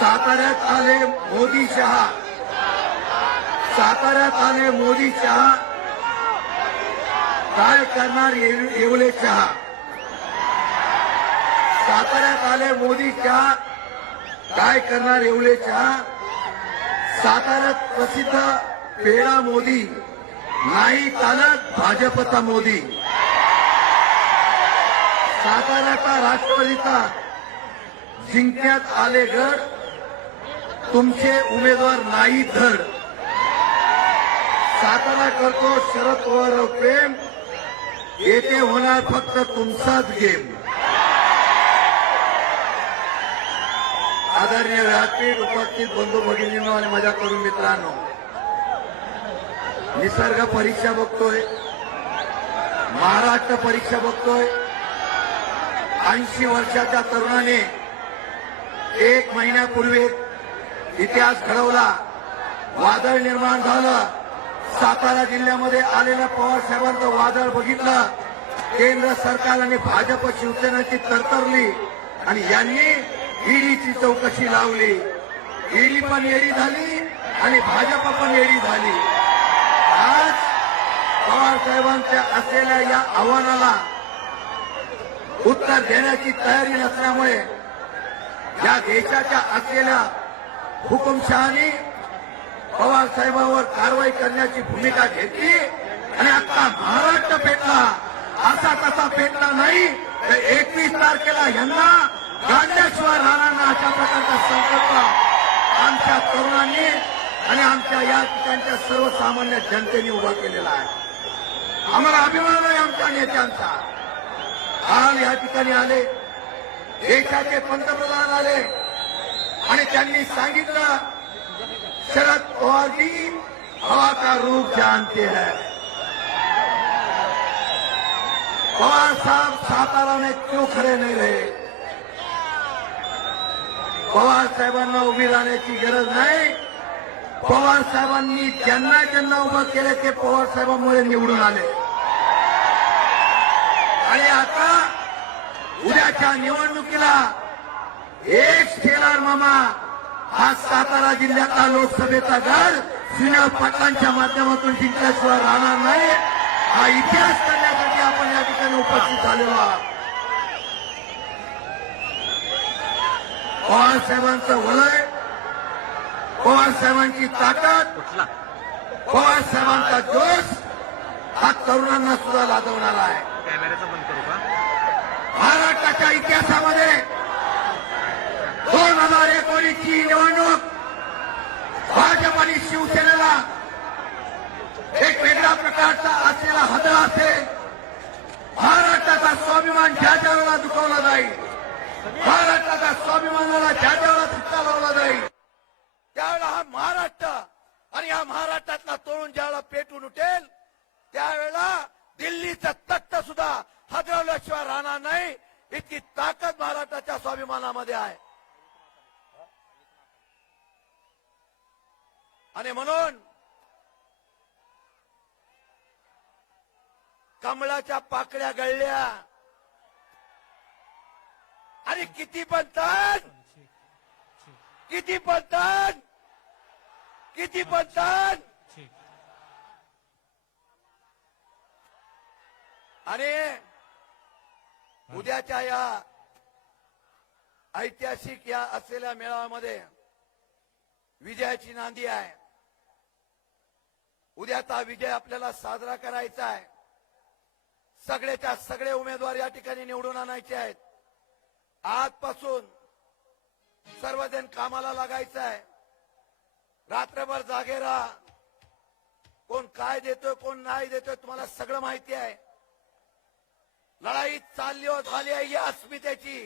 साताऱ्यात आले मोदी शहा, साताऱ्यात आले मोदी शहा, काय करणार येवले शहा. साताऱ्यात आले मोदी शहा, काय करणार येवले शहा. साताऱ्यात प्रसिद्ध पेढा मोदी, नाही चालत भाजपचा मोदी. साताऱ्याचा राष्ट्रवादीचा जिंकण्यात आले गड, तुमचे उमेदवार नाही धड. सातारा करतो शरद पवार प्रेम, येथे होणार फक्त तुमचाच गेम. आदरणीय व्यासपीठ उपस्थित बंधू भगिनींनो आणि माझ्या तरुण मित्रांनो, निसर्ग परीक्षा बघतोय, महाराष्ट्र परीक्षा बघतोय. 80 वर्षाच्या तरुणाने 1 महिन्यापूर्वी इतिहास घडवला, वादळ निर्माण झालं. सातारा जिल्ह्यामध्ये आलेल्या पवार साहेबांचं वादळ बघितलं. केंद्र सरकार आणि भाजप शिवसेनेची तरतरली आणि यांनी ईडीची चौकशी लावली. ईडी पण येडी झाली आणि भाजप पण येडी झाली. आज पवार साहेबांच्या असलेल्या या आव्हानाला उत्तर देण्याची तयारी नसल्यामुळे या देशाच्या असलेल्या हुकुमशहानी पवार साहेबांवर कारवाई करण्याची भूमिका घेतली आणि आता महाराष्ट्र पेटला. असा तसा पेटला नाही तर 21 तारखेला यांना गाडल्याशिवाय राहणार नाही, अशा प्रकारचा संकल्प आमच्या तरुणांनी आणि आमच्या या ठिकाणच्या सर्वसामान्य जनतेने उभा केलेला आहे. आम्हाला अभिमान आहे आमच्या नेत्यांचा. काल या ठिकाणी आले, देशाचे पंतप्रधान आले आणि त्यांनी सांगितलं, शरद पवार जी हवा का रूप जानते हैं. पवार साहब सातारा में क्यों खड़े नहीं रहे. पवार साहेबांना उभी राहण्याची गरज नाही. पवार साहेबांनी ज्यांना ज्यांना उभं केले ते पवार साहेबांमुळे निवडून आले. आणि आता उद्याच्या निवडणुकीला एक ठेलार मामा हा सातारा जिल्ह्यातला लोकसभेचा गड सुनील पाटलांच्या माध्यमातून जिंकल्याशिवाय राहणार नाही. हा इतिहास करण्यासाठी आपण या ठिकाणी उपस्थित झालेलो आहोत. पवार साहेबांचं वलय, पवार साहेबांची ताकद, पवार साहेबांचा जोश हा तरुणांना सुद्धा लादवणारा आहे. महाराष्ट्राच्या इतिहासामध्ये 2019 ची निवडणूक भाजप आणि शिवसेनेला एक वेगळ्या प्रकारचा असलेला हदरा असेल. महाराष्ट्राचा स्वाभिमान ज्या वेळेला दुखावला जाईल, महाराष्ट्राच्या स्वाभिमानाला ज्या वेळेला धक्का लावला जाईल, त्यावेळेला हा महाराष्ट्र आणि या महाराष्ट्रातला तरुण ज्यावेळेला पेटून उठेल, त्यावेळेला दिल्लीचं तख्त सुद्धा हदरवल्याशिवाय राहणार नाही. इतकी ताकद महाराष्ट्राच्या स्वाभिमानामध्ये आहे. आणि म्हणून कमळाच्या पाकळ्या गळल्या आणि किती म्हणतात, किती म्हणतात, किती म्हणतात. आणि उद्याच्या या ऐतिहासिक या असलेल्या मेळाव्यामध्ये विजयाची नांदी आहे. उद्याचा विजय आपल्याला साजरा करायचा आहे. सगळेच्या सगळे उमेदवार या ठिकाणी निवडून आणायचे आहेत. आजपासून सर्वजण कामाला लागायचं आहे. रात्रभर जागे राहा. कोण काय देतोय कोण नाही देतोय तुम्हाला सगळं माहिती आहे. लढाई झाली आहे या अस्मितेची,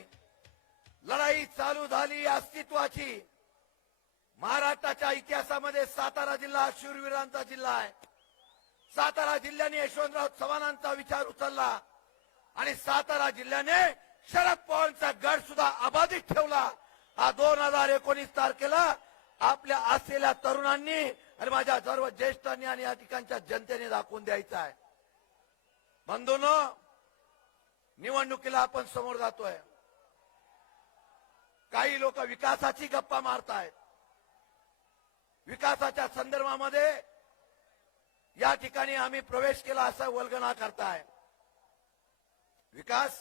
लढाई चालू झाली या अस्तित्वाची. महाराष्ट्राच्या इतिहासामध्ये सातारा जिल्हा शूरवीरांचा जिल्हा आहे. सातारा जिल्ह्याने यशवंतराव चव्हाणांचा विचार उचलला आणि सातारा जिल्ह्याने शरद पवारांचा गड सुद्धा अबाधित ठेवला. हा 2019 तारखेला आपल्या असलेल्या तरुणांनी आणि माझ्या सर्व ज्येष्ठांनी आणि या ठिकाणच्या जनतेने दाखवून द्यायचा आहे. बंधूंनो, निवडणुकीला आपण समोर जातोय. काही लोक विकासाची गप्पा मारतायत. विकासाच्या संदर्भामध्ये या ठिकाणी आम्ही प्रवेश केला असा वल्गना करताय. विकास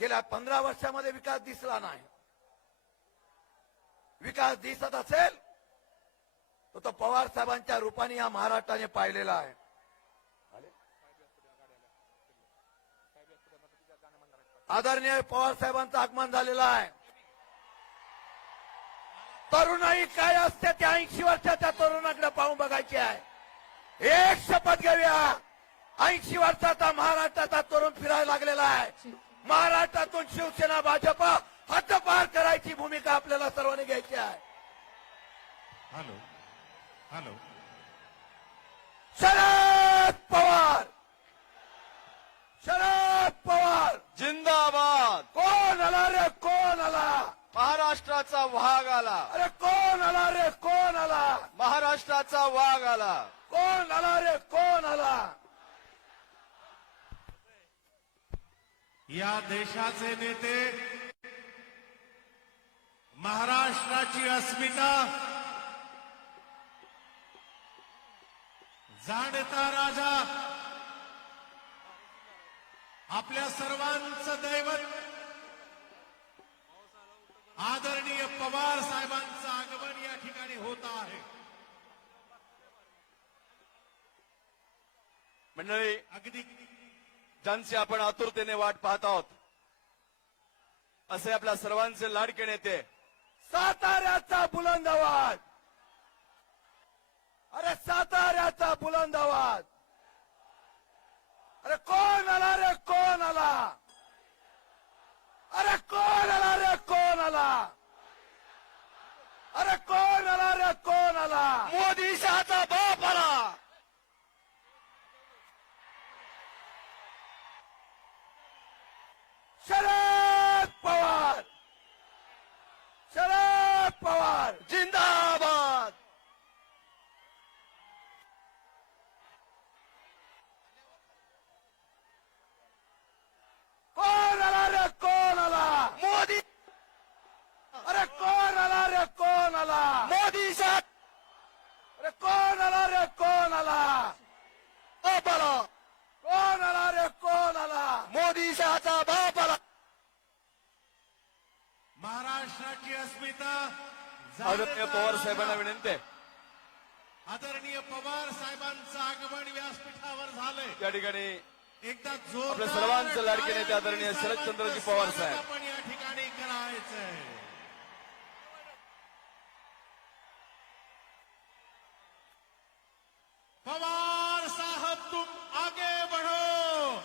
गेल्या 15 वर्षामध्ये विकास दिसला नाही. विकास दिसत असेल तो पवार साहेबांच्या रूपाने या महाराष्ट्राने पाहिलेला आहे. आदरणीय पवार साहेबांचं आगमन झालेलं आहे. तरुणाई काय असते त्या 80 वर्षाच्या तरुणाकडे पाहून बघायची आहे. एक शपथ घेऊया, 80 वर्षाचा महाराष्ट्राचा तरुण फिरायला लागलेला आहे. महाराष्ट्रातून शिवसेना भाजप हद्दपार करायची भूमिका आपल्याला सर्वांनी घ्यायची आहे. हॅलो हॅलो शरद पवार, शरद पवार जिंदाबाद. कोण आला रे, कोण आला? महाराष्ट्राचा वाघ आला. अरे कोण आला रे, कोण आला? महाराष्ट्राचा वाघ आला. कोण आला रे, कोण आला? या देशाचे नेते, महाराष्ट्राची अस्मिता जाणता राजा, आपल्या सर्वांचं दैवत आदरणीय पवार साहेबांचं आगमन या ठिकाणी होत आहे. मंडळी, अगदी ज्यांची आपण आतुरतेने वाट पाहत आहोत असे आपल्या सर्वांचे लाडके नेते, साताऱ्याचा बुलंद आवाज, अरे साताऱ्याचा बुलंद आवाज. अरे कोण आला रे, कोण आला? अरे कोण आला रे, कोण आला? अरे कोण आला रे, कोण आला? मोदी शहाचा बाप आला. शरद पवार, शरद पवार जिंदाबाद. कोण आला रे, कोण आला? मोदी, अरे कोण आला रे, कोण आला? मोदी शहा अरे कोण आला रे, कोण आला? बाप आला. कोण आला रे, कोण आला? मोदी शहाचा बाप आला. महाराष्ट्राची अस्मिता आदरणीय पवार साहेबांना विनंती आहे, आदरणीय पवार साहेबांचं आगमन व्यासपीठावर झालंय. या ठिकाणी एकदा जोर आपल्या सर्वांचे लाडके नेते आदरणीय शरदचंद्रजी पवार साहेब. आपण या ठिकाणी करायचंय. पवार साहब तुम आगे बढ़ो,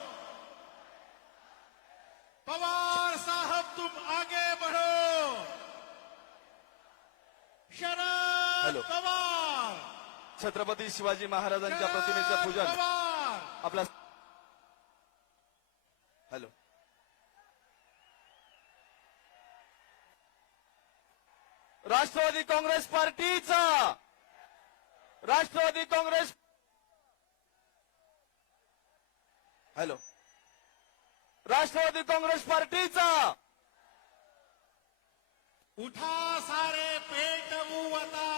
पवार साहब तुम आगे बढ़ो. शरद हॅलो. पवार, छत्रपती शिवाजी महाराजांच्या प्रतिमेचं पूजन पवार, आपल्या हॅलो राष्ट्रवादी काँग्रेस पार्टीचा, राष्ट्रवादी काँग्रेस हॅलो राष्ट्रवादी काँग्रेस पार्टीचा उठा सारे पेटवू आता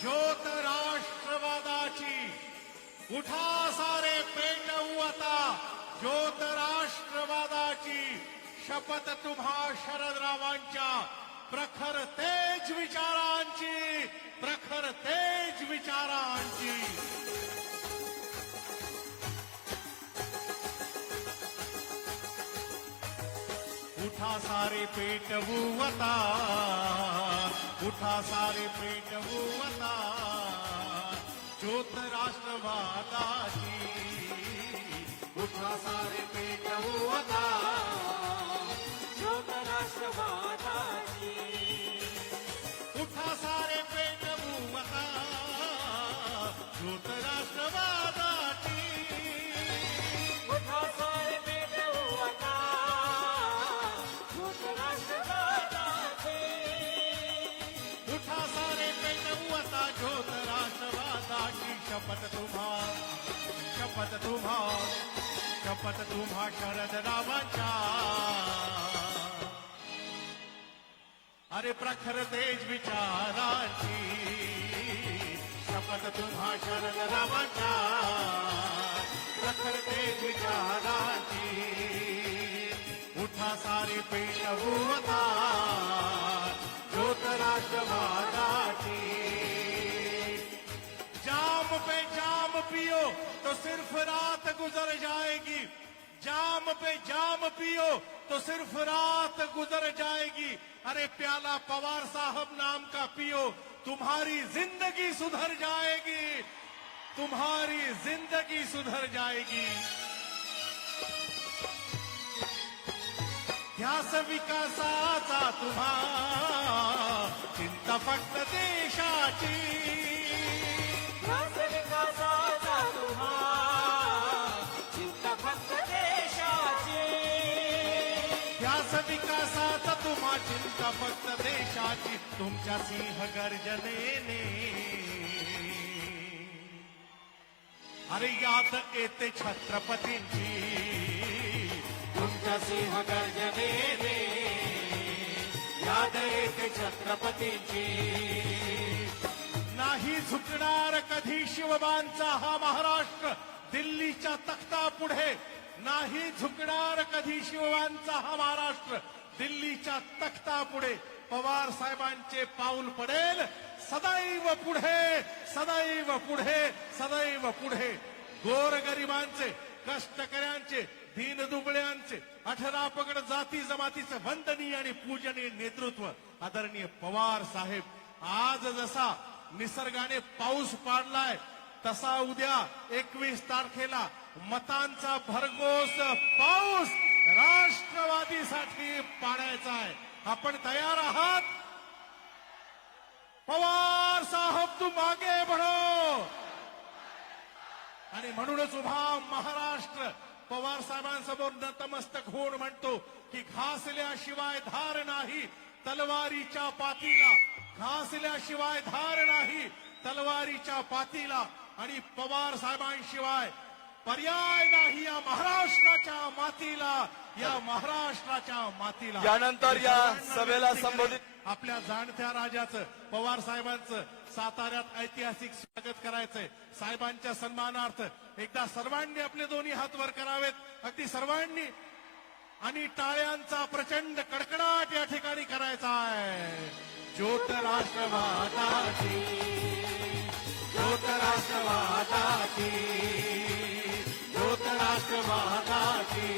ज्योत राष्ट्रवादाची. उठा सारे पेटवू आता ज्योत राष्ट्रवादाची. शपथ तुम्हा शरदरावांच्या प्रखर तेज विचारांची, प्रखर तेज विचारांची. उठा सारे पेटवू आता, उठा सारे पेटवू आता ज्योत राष्ट्रवादाची. उठा सारे पेटवू आता ज्योत राष्ट्रवादाची. उठा सारे पेटवू आता ज्योत राष्ट्रवादाची. उठा सारे पेटवू आता ज्योत राष्ट्रवादाची. उठा सारे पेटवू आता ज्योत राष्ट्रवादाची. शपथ तुम्हा, शपथ तुम्हा, शपथ तुम्हा शरदरावांच्या. अरे प्रखर तेज विचारांची शपथ तुम्हा शरद रामाच्या प्रखर तेज विचारांची उठा सारे पेटवूता ज्योत राष्ट्रवादाची जाम पे जाम पियो तो सिर्फ रात गुजर जाएगी जाम पे जाम पियो तो सिर्फ रात गुजर जाएगी अरे प्याला पवार साहब नाम का पियो तुम्हारी जिंदगी सुधर जाएगी तुम्हारी जिंदगी सुधर जाएगी ध्यास विकासाचा तुम्हा चिंता फक्त देशाची ध्यास विकासाचा तुम्हा चिंता फक्त देशाची ध्यास विकासाचा तुम्हा चिंता फक्त देशाची तुमच्या सिंह गर्जनेने अरे याद येते छत्रपतींची तुमच्या सिंह गर्जनेने याद येते छत्रपतींची नाही झुकणार कधी शिवबांचा हा महाराष्ट्र दिल्लीच्या तख्ता पुढे नाही झुकणार कधी शिवबांचा हा महाराष्ट्र दिल्लीच्या तख्ता पुढे पवार साहेबांचे पाऊल पडेल सदैव पुढे सदैव पुढे सदैव पुढे गोरगरिबांचे कष्टकऱ्यांचे दीनदुबळ्यांचे 18 पगड जाती जमातीचे वंदनीय आणि पूजनीय नेतृत्व आदरणीय पवार साहेब आज जसा निसर्गाने पाऊस पाडलाय तसा उद्या 21 तारखेला मतांचा भरघोस पाऊस राष्ट्रवादीसाठी पाडायचा आहे आपण तयार आहात पवार साहब तू मागे बढ़ो आणि म्हणूनच उभा महाराष्ट्र पवार साहेबांसमोर नतमस्तक होऊन म्हणतो की घासल्याशिवाय धार नाही तलवारीच्या पातीला घासल्याशिवाय धार नाही तलवारीच्या पातीला आणि पवार साहेबांशिवाय पर्याय नाही या महाराष्ट्राच्या मातीला या महाराष्ट्राच्या मातीला यानंतर या सभेला संबोधित आपल्या जाणत्या राजाचं पवार साहेबांचं साताऱ्यात ऐतिहासिक स्वागत करायचंय साहेबांच्या सन्मानार्थ एकदा सर्वांनी आपले दोन्ही हात वर करावेत अगदी सर्वांनी आणि टाळ्यांचा प्रचंड कडकडाट या ठिकाणी करायचा आहे ज्योत राष्ट्रवादाची ज्योत राष्ट्रवादाची ज्योत राष्ट्रवादाची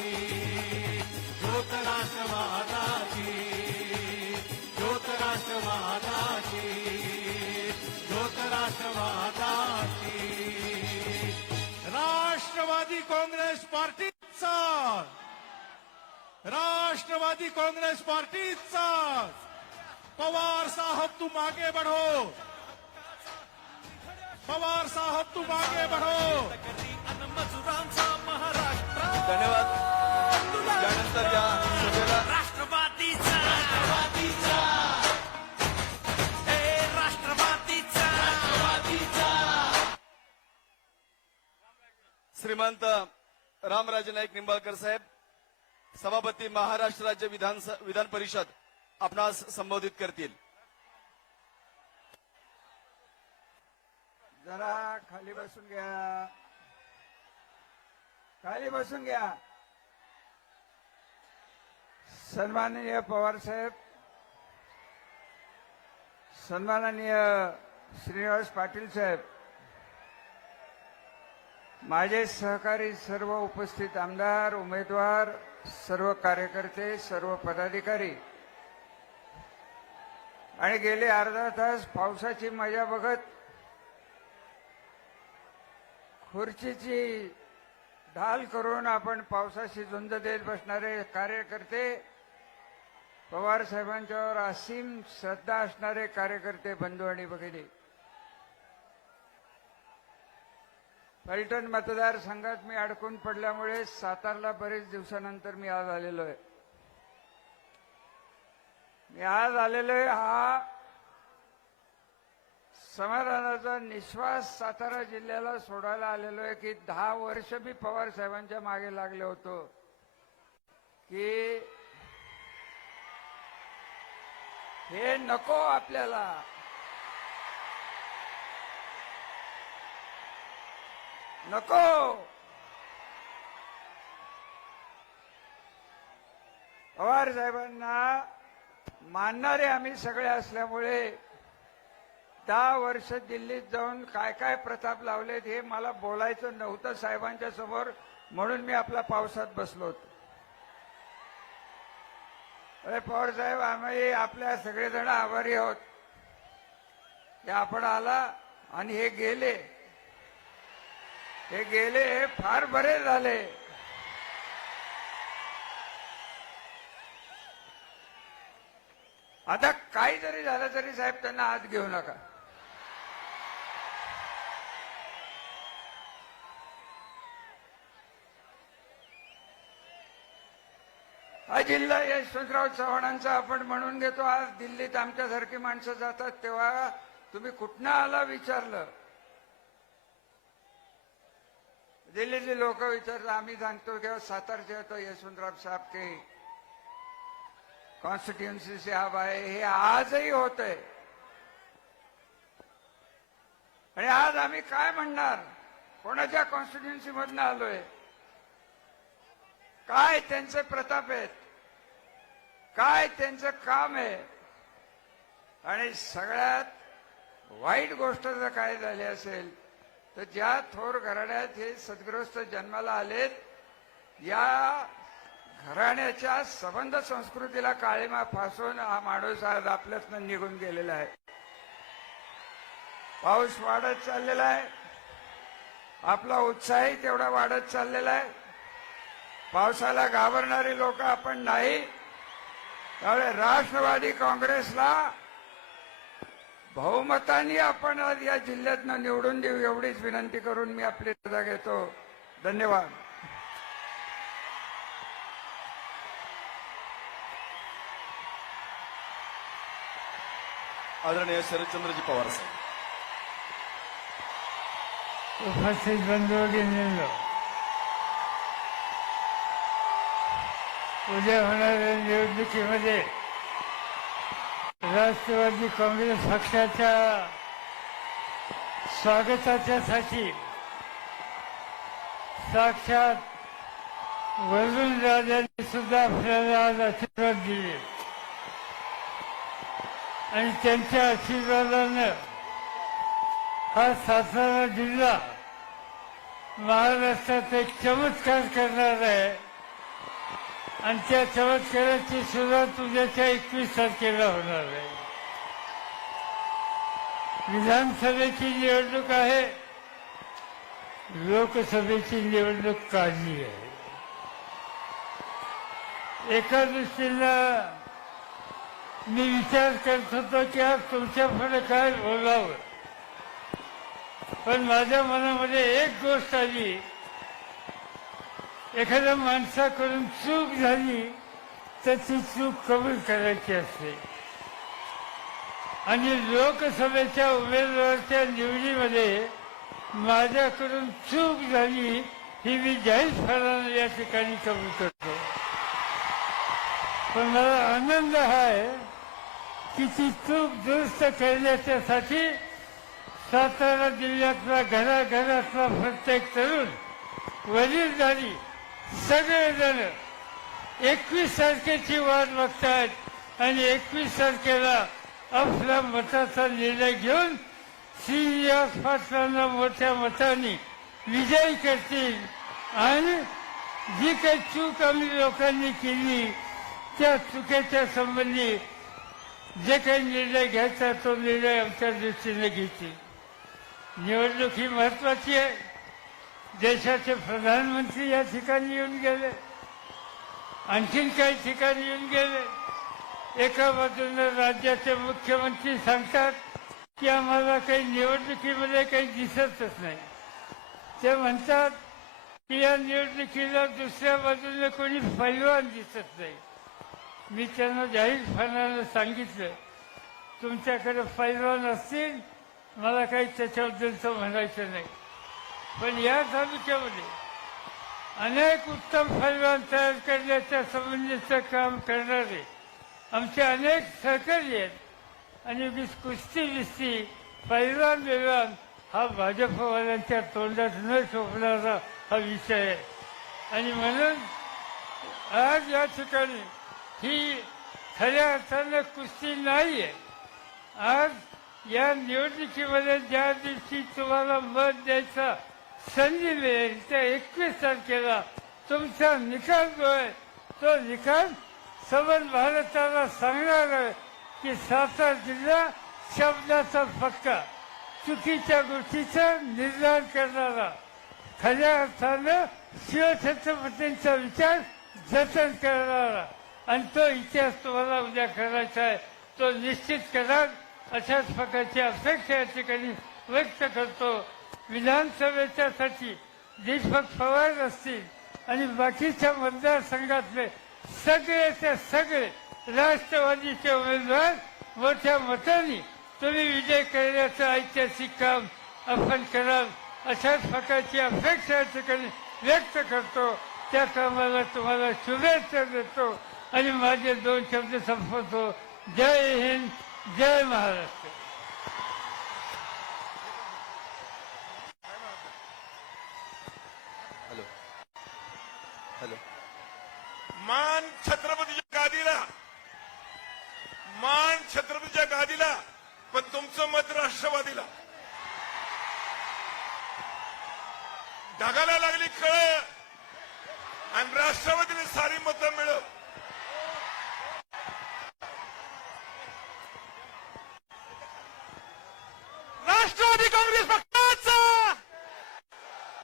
ज्योत राष्ट्रवादाची ज्योत राष्ट्रवादाची ज्योत राष्ट्रवादाची राष्ट्रवादी काँग्रेस पार्टीचा राष्ट्रवादी काँग्रेस पार्टीचा पवार साहब तू मागे बढ़ो पवार साहब तू मागे बढ़ो मजुरांचा महाराष्ट्र धन्यवाद यानंतर या सभेला राष्ट्रवादीचा राष्ट्रवादीचा हे राष्ट्रवादीचा राष्ट्रवादीचा श्रीमंत रामराजे नाईक निंबाळकर साहेब सभापती महाराष्ट्र राज्य विधान परिषद आपणास संबोधित करतील जरा खाली बसून घ्या खाली बसून घ्या सन्माननीय पवार साहेब सन्माननीय श्रीनिवास पाटील साहेब माझे सहकारी सर्व उपस्थित आमदार उमेदवार सर्व कार्यकर्ते सर्व पदाधिकारी आणि गेले अर्धा तास पावसाची मजा बघत खुर्चीची ढाल करून आपण पावसाशी झुंज देत बसणारे कार्यकर्ते पवार साहेबांच्यावर असीम श्रद्धा असणारे कार्यकर्ते बंधू आणि भगिनी फलटण मतदारसंघात मी अडकून पडल्यामुळे सातारला बरेच दिवसानंतर मी आज आलेलो आहे हा समाधानाचा निश्वास सातारा जिल्ह्याला सोडायला आलेलो आहे की 10 वर्ष मी पवार साहेबांच्या मागे लागले होतो की हे नको आपल्याला. नको. पवार साहेबांना मानणारे आम्ही सगळे असल्यामुळे 10 वर्ष दिल्लीत जाऊन काय काय प्रताप लावलेत हे मला बोलायचं नव्हतं साहेबांच्या समोर, म्हणून मी आपला पावसात बसलो होतो. अरे पवार साहेब, आम्ही आपल्या सगळेजण आभारी आहोत की आपण आला आणि हे गेले. हे गेले फार बरे झाले. आता काही जरी झालं तरी साहेब त्यांना आत घेऊ नका. हा जिल्हा यशवंतराव चव्हाणांचा आपण म्हणून घेतो. आज दिल्लीत आमच्यासारखी माणसं जातात तेव्हा तुम्ही कुठनं आला विचारलं, दिल्लीचे लोक विचारतात, आम्ही सांगतो की सातारचे होतो यशवंतराव साहब के कॉन्स्टिट्युएन्सी से आप आए. हे आजही होतंय. आणि आज आम्ही काय म्हणणार, कोणाच्या कॉन्स्टिट्युएन्सी मधनं आलोय, काय त्यांचे प्रताप आहेत, काय त्यांचं काम आहे. आणि सगळ्यात वाईट गोष्ट जर काय झाली असेल तर ज्या थोर घराण्यात हे सद्गृहस्थ जन्माला आलेत, या घराण्याच्या संबंध संस्कृतीला काळीमा फासून हा माणूस आज आपल्यातनं निघून गेलेला आहे. पाऊस वाढत चाललेला आहे. आपला उत्साहही तेवढा वाढत चाललेला आहे. पावसाला घाबरणारी लोक आपण नाही. त्यामुळे राष्ट्रवादी काँग्रेसला बहुमताने आपण आज या जिल्ह्यातनं निवडून देऊ एवढीच विनंती करून मी आपली रजा घेतो. धन्यवाद. आदरणीय शरदचंद्रजी पवार साहेब. उपस्थित बंधुभगिनींनो, उद्या होणाऱ्या निवडणुकीमध्ये राष्ट्रवादी काँग्रेस पक्षाच्या स्वागताच्यासाठी साक्षात वरुणराजांनी सुद्धा आपल्याला आज आशीर्वाद दिले आणि त्यांच्या आशीर्वादानं हा सातारा जिल्हा महाराष्ट्रात एक चमत्कार करणार आहे. आणि त्या चमत्काराची सुरुवात उद्याच्या 21 तारखेला होणार आहे. विधानसभेची निवडणूक आहे, लोकसभेची निवडणूक काढली आहे. एका दृष्टीनं मी विचार करत होतो की आज तुमच्या पुढे काय बोलावं, पण माझ्या मनामध्ये एक गोष्ट आली, एखाद्या माणसाकडून चूक झाली तर ती चूक कबूल करायची असते. आणि लोकसभेच्या उमेदवाराच्या निवडीमध्ये माझ्याकडून चूक झाली ही मी जाहीरपणाने या ठिकाणी कबूल करतो. पण मला आनंद आहे की ती चूक दुरुस्त करण्याच्यासाठी सातारा जिल्ह्यातला घराघरातला प्रत्येक तरुण, वडीलधारी सगळेजण 21 तारखेची वाट बघतायत आणि 21 तारखेला आपल्या मताचा निर्णय घेऊन श्रीनिवास पाटलांना मोठ्या मताने विजयी करतील. आणि जी काही चूक आम्ही लोकांनी केली त्या चुकीच्या संबंधी जे काही निर्णय घ्यायचा तो निर्णय आमच्या दृष्टीने घेतील. निवडणूक ही महत्वाची आहे. देशाचे प्रधानमंत्री या ठिकाणी येऊन गेले, आणखीन काही ठिकाणी येऊन गेले. एका बाजूने राज्याचे मुख्यमंत्री सांगतात की आम्हाला काही निवडणुकीमध्ये काही दिसतच नाही. ते म्हणतात की या निवडणुकीला दुसऱ्या बाजूने कोणी पैलवान दिसत नाही. मी त्यांना जाहीरपणाने सांगितलं, तुमच्याकडे पैलवान असतील, मला काही त्याच्याबद्दलचं म्हणायचं नाही, पण या तालुक्यामध्ये अनेक उत्तम पैलवान तयार करण्याच्या संबंधीचं काम करणारे आमचे अनेक सहकारी आहेत आणि कुस्ती बिस्ती पैलवान बिलवान हा भाजपवाल्यांच्या तोंडात न शोभणारा हा विषय आहे. आणि म्हणून आज या ठिकाणी ही खऱ्या अर्थानं कुस्ती नाही आहे. आज या निवडणुकीमध्ये ज्या दिवशी तुम्हाला मत द्यायचा संधी मिळेल त्या 21 तारखेला तुमचा निकाल जो आहे तो निकाल सबंध भारताला सांगणार आहे की सातारा जिल्हा शब्दाचा पक्का चुकीच्या गोष्टीचा निर्धार करणारा खऱ्या अर्थानं शिवछत्रपतींचा विचार जतन करणारा आणि तो इतिहास तुम्हाला उद्या करायचा आहे तो निश्चित कराल अशाच प्रकारची अपेक्षा या ठिकाणी व्यक्त करतो. विधानसभेच्यासाठी दीपक पवार असतील आणि बाकीच्या मतदारसंघातले सगळेचे सगळे राष्ट्रवादीचे उमेदवार मोठ्या मताने तुम्ही विजय करण्याचं ऐतिहासिक काम आपण कराल अशाच प्रकारची अपेक्षा या ठिकाणी व्यक्त करतो. त्या कामाला तुम्हाला शुभेच्छा देतो आणि माझे 2 शब्द संपवतो. जय हिंद, जय महाराष्ट्र. हॅलो हॅलो मान छत्रपतीच्या गादीला, मान छत्रपतीच्या गादीला, पण तुमचं मत राष्ट्रवादीला. ढगाला लागली कळ आणि राष्ट्रवादी